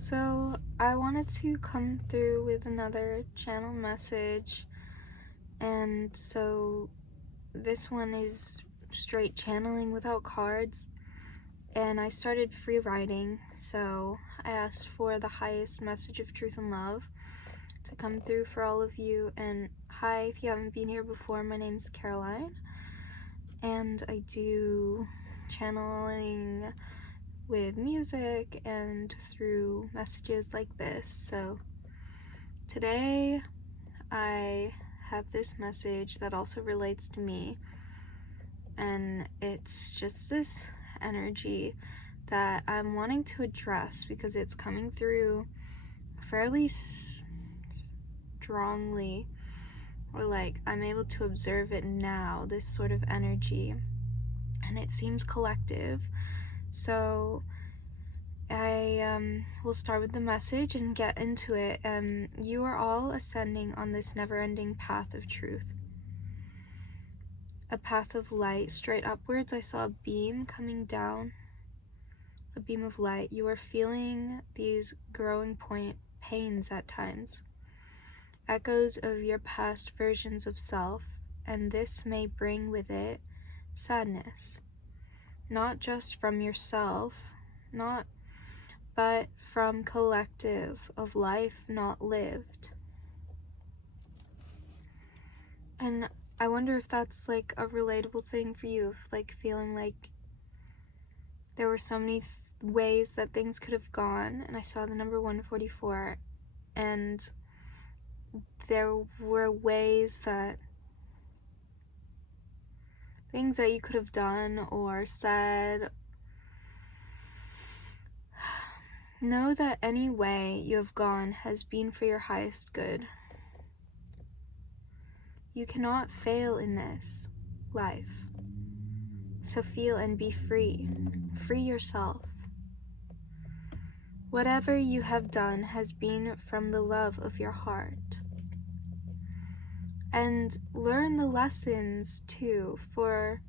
So, I wanted to come through with another channel message, and so this one is straight channeling without cards. And I started free writing, so I asked for the highest message of truth and love to come through for all of you. And hi, if you haven't been here before, my name's Caroline, and I do channeling with music and through messages like this. So today I have this message that also relates to me, and it's just this energy that I'm wanting to address because it's coming through fairly strongly, or like I'm able to observe it now, this sort of energy, and it seems collective. So I will start with the message and get into it. You are all ascending on this never-ending path of truth, a path of light straight upwards. I saw a beam coming down, a beam of light. You are feeling these growing pains at times, echoes of your past versions of self, and this may bring with it sadness, not just from yourself, but from collective of life not lived. And I wonder if that's like a relatable thing for you, if like feeling like there were so many ways that things could have gone, and I saw the number 144, and there were ways that things that you could have done or said. Know that any way you have gone has been for your highest good. You cannot fail in this life. So feel and be free. Free yourself. Whatever you have done has been from the love of your heart. And learn the lessons too, for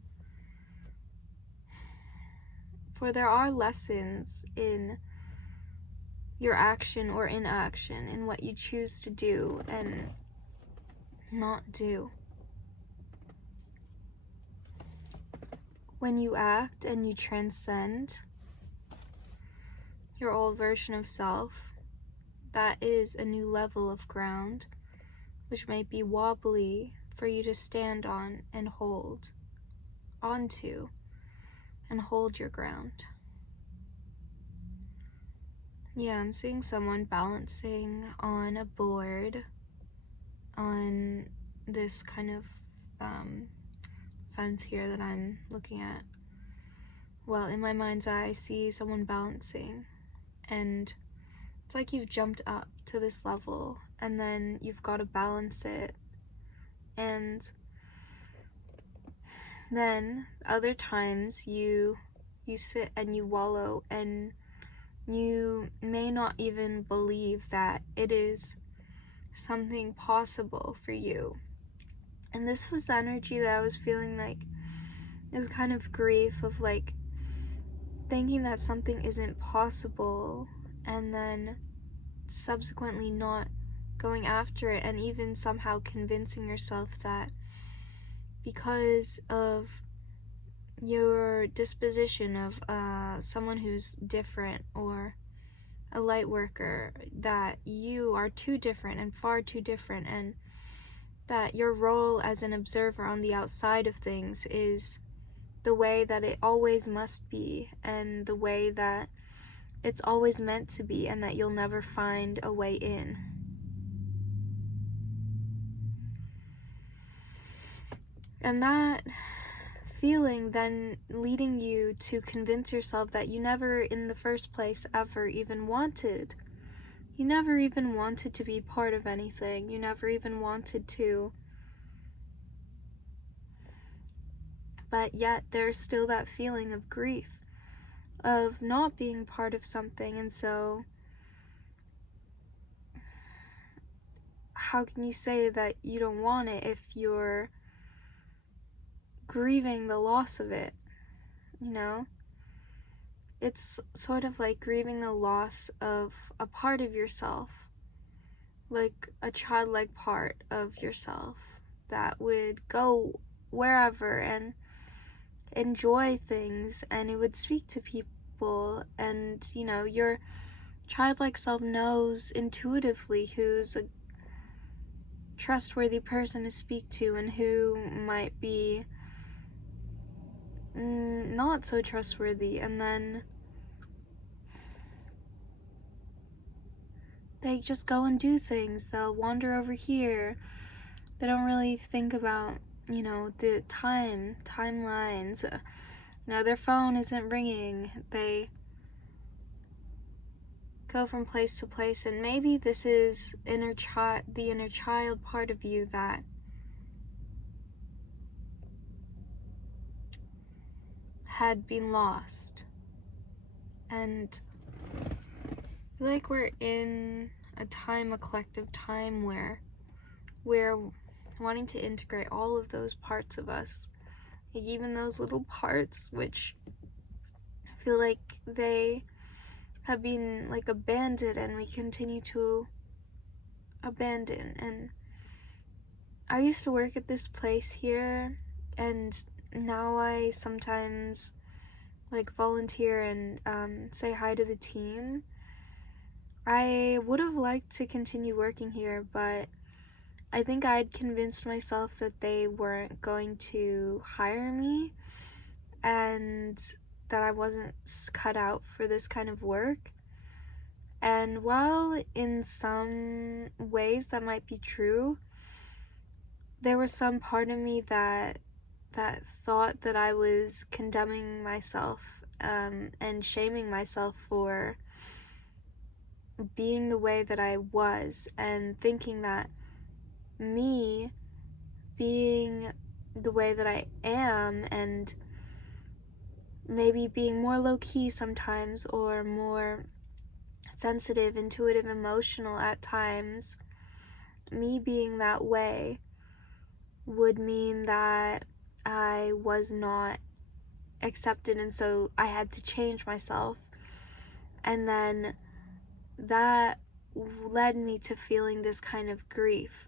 there are lessons in your action or inaction, in what you choose to do and not do. When you act and you transcend your old version of self, that is a new level of ground, which may be wobbly for you to stand on and hold onto and hold your ground. Yeah, I'm seeing someone balancing on a board on this kind of fence here that I'm looking at. Well, in my mind's eye, I see someone balancing, and it's like you've jumped up to this level, and then you've got to balance it, and then other times you sit and you wallow, and you may not even believe that it is something possible for you. And this was the energy that I was feeling, like, is kind of grief of like thinking that something isn't possible and then subsequently not going after it, and even somehow convincing yourself that because of your disposition of someone who's different or a light worker, that you are too different and far too different, and that your role as an observer on the outside of things is the way that it always must be, and the way that it's always meant to be, and that you'll never find a way in. And that feeling then leading you to convince yourself that you never in the first place ever even wanted. You never even wanted to be part of anything. You never even wanted to. But yet there's still that feeling of grief, of not being part of something. And so how can you say that you don't want it if you're grieving the loss of it, you know? it's sort of like grieving the loss of a part of yourself, like a childlike part of yourself that would go wherever and enjoy things, and it would speak to people, and your childlike self knows intuitively who's a trustworthy person to speak to and who might be not so trustworthy, and then they just go and do things. They'll wander over here. They don't really think about, the timelines. Their phone isn't ringing. They go from place to place, and maybe this is the inner child part of you that had been lost. And I feel like we're in a collective time where we're wanting to integrate all of those parts of us, like even those little parts which feel like they have been like abandoned, and we continue to abandon. And I used to work at this place here, and now I sometimes like volunteer and say hi to the team. I would have liked to continue working here, but I think I'd convinced myself that they weren't going to hire me and that I wasn't cut out for this kind of work. And while in some ways that might be true, there was some part of me that thought that I was condemning myself and shaming myself for being the way that I was, and thinking that me being the way that I am, and maybe being more low-key sometimes, or more sensitive, intuitive, emotional at times, me being that way would mean that I was not accepted, and so I had to change myself. And then that led me to feeling this kind of grief,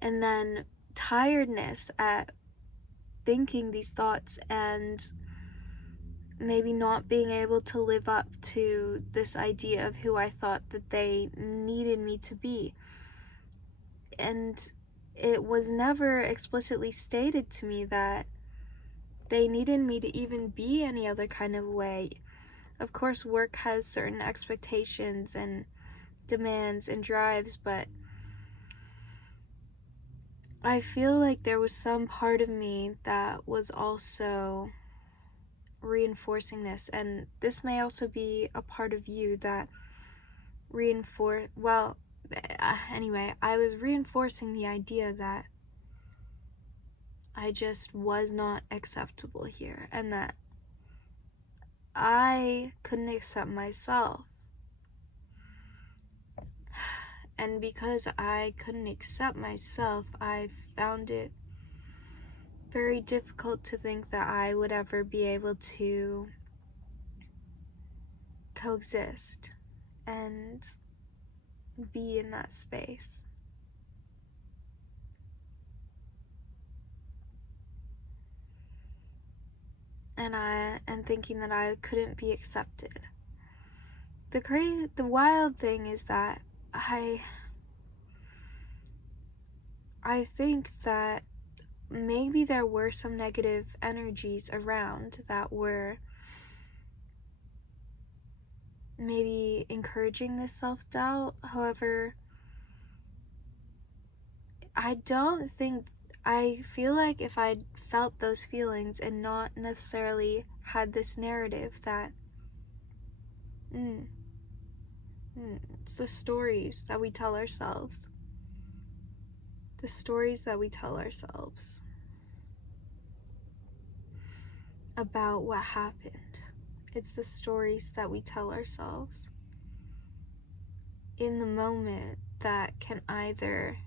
and then tiredness at thinking these thoughts, and maybe not being able to live up to this idea of who I thought that they needed me to be. And it was never explicitly stated to me that they needed me to even be any other kind of way. Of course, work has certain expectations and demands and drives, but I feel like there was some part of me that was also reinforcing this, and this may also be a part of you that anyway, I was reinforcing the idea that I just was not acceptable here, and that I couldn't accept myself. And because I couldn't accept myself, I found it very difficult to think that I would ever be able to coexist and be in that space. And thinking that I couldn't be accepted. The wild thing is that I think that maybe there were some negative energies around that were maybe encouraging this self-doubt. However, I feel like if I'd felt those feelings and not necessarily had this narrative that it's the stories that we tell ourselves. The stories that we tell ourselves about what happened. It's the stories that we tell ourselves in the moment that can either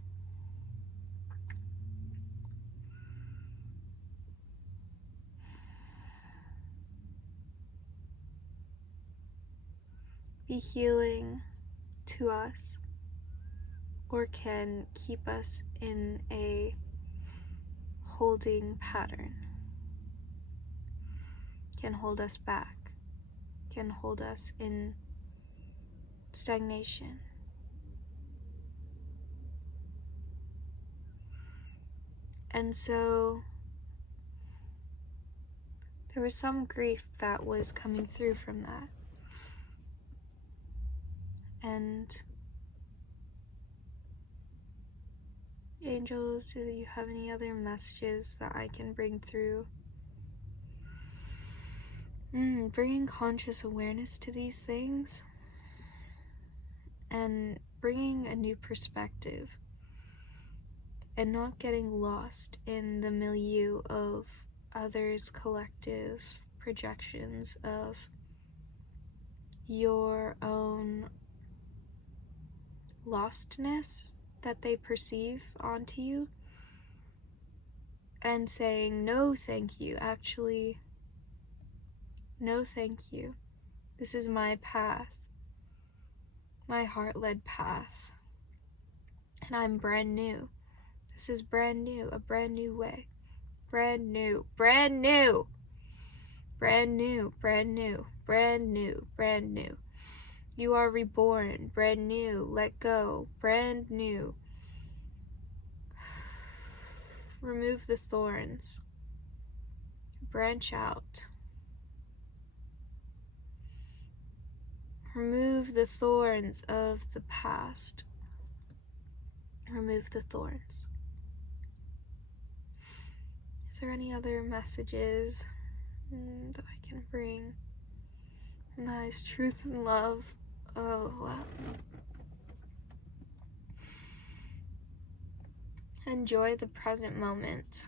be healing to us or can keep us in a holding pattern, can hold us back, can hold us in stagnation. And so there was some grief that was coming through from that. And angels, do you have any other messages that I can bring through? Bringing conscious awareness to these things and bringing a new perspective and not getting lost in the milieu of others' collective projections of your own lostness that they perceive onto you, and saying, no thank you, actually, no thank you. This is my path, my heart-led path, and I'm brand new. This is brand new, a brand new way. Brand new, brand new, brand new, brand new, brand new, brand new. You are reborn, brand new, let go, brand new. Remove the thorns, branch out. Remove the thorns of the past. Remove the thorns. Is there any other messages that I can bring? And that is truth and love. Oh, wow. Enjoy the present moment.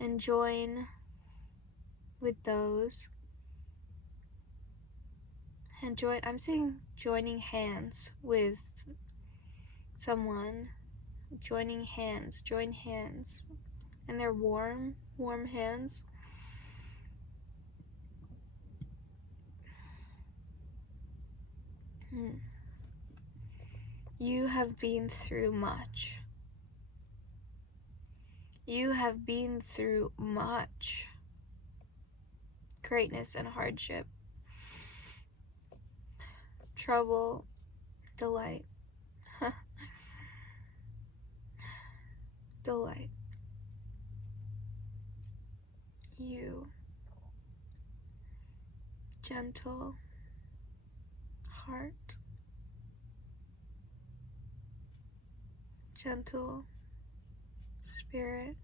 And join with those. And I'm saying joining hands with someone. Joining hands, join hands. And they're warm hands. You have been through much. You have been through much greatness and hardship, trouble, delight, delight. You, gentle heart, gentle spirit,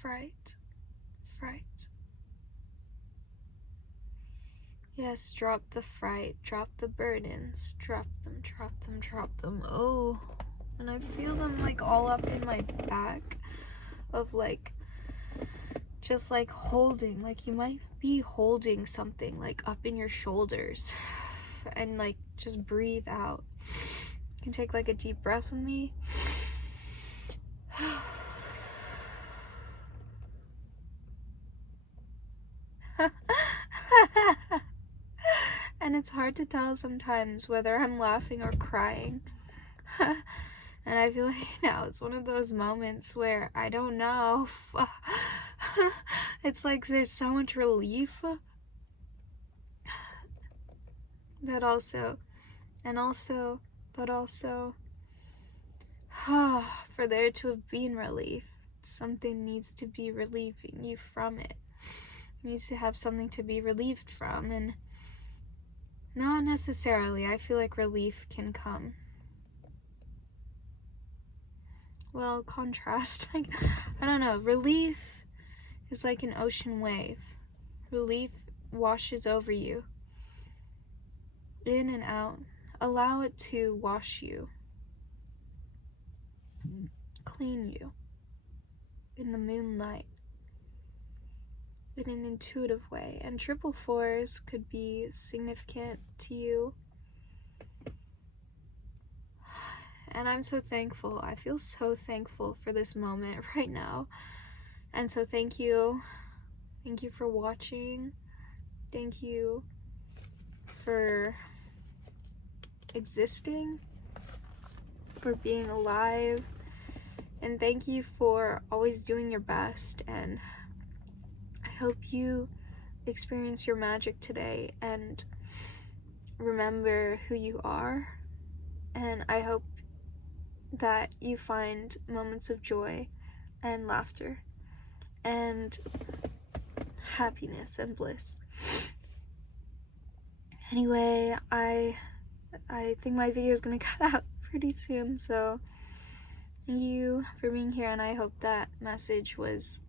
fright. Yes, drop the fright, drop the burdens, drop them. Oh, and I feel them like all up in my back of like, just like holding, like you might be holding something like up in your shoulders and like just breathe out. You can take like a deep breath with me. And it's hard to tell sometimes whether I'm laughing or crying. And I feel like now it's one of those moments where I don't know. It's like there's so much relief. But also, for there to have been relief, something needs to be relieving you from it. You need to have something to be relieved from, and not necessarily. I feel like relief can come. Well, contrast. I don't know. Relief is like an ocean wave. Relief washes over you. In and out. Allow it to wash you. Clean you. In the moonlight. In an intuitive way. And 444s could be significant to you. And I'm so thankful. I feel so thankful for this moment right now. And so thank you. Thank you for watching. Thank you for existing, for being alive, and thank you for always doing your best. And I hope you experience your magic today and remember who you are. And I hope that you find moments of joy and laughter and happiness and bliss. Anyway, I think my video is gonna cut out pretty soon, so thank you for being here, and I hope that message was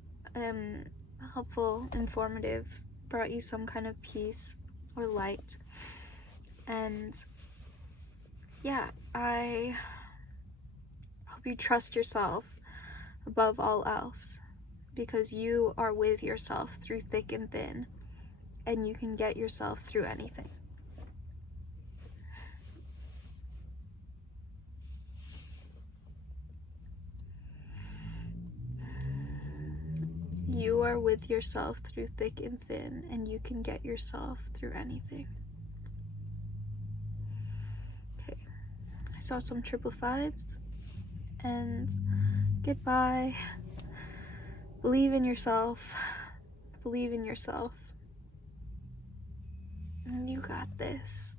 helpful, informative, brought you some kind of peace or light. And yeah, I hope you trust yourself above all else, because you are with yourself through thick and thin, and you can get yourself through anything. You are with yourself through thick and thin, and you can get yourself through anything. Okay, I saw some 555s, and goodbye. Believe in yourself. Believe in yourself. You got this.